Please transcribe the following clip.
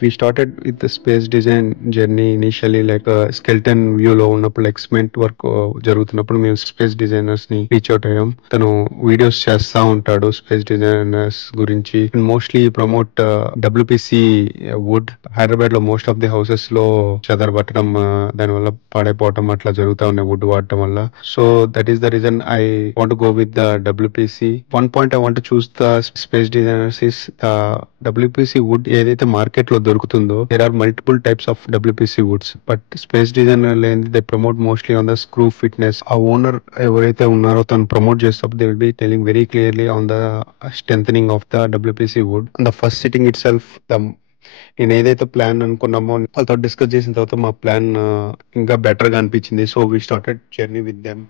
We started with the space design journey initially like a skeleton view లో ఉన్నప్పుడు like cement work జరుగుతున్నప్పుడు మేము space designers ని reach out అయ్యాం. తను వీడియోస్ చేస్తా ఉంటాడు స్పేస్ డిజైనర్స్ గురించి. Mostly promote WPC wood. Hyderabad లో మోస్ట్ ఆఫ్ ది హౌసెస్ లో చెదరబట్టడం, దానివల్ల పాడైపోవటం అట్లా జరుగుతా ఉన్నాయి వుడ్ వాడటం వల్ల. So that is the reason I want go with the WPC. One point I want choose the space designers is the WPC wood ఏదైతే మార్కెట్ లో దొరుకుతుందో there are multiple types of WPC woods. But space designer లేని they promote mostly on the screw fitness. ఆ owner ఎవరైతే ఉన్నారో తను promote చేసేటప్పుడు they will be telling very clearly on the strengthening of the WPC wood. The first sitting it self the నేను ఏదైతే ప్లాన్ అనుకున్నామో వాళ్ళతో డిస్కస్ చేసిన తర్వాత మా ప్లాన్ ఇంకా బెటర్ గా అనిపించింది. So we started journey with them.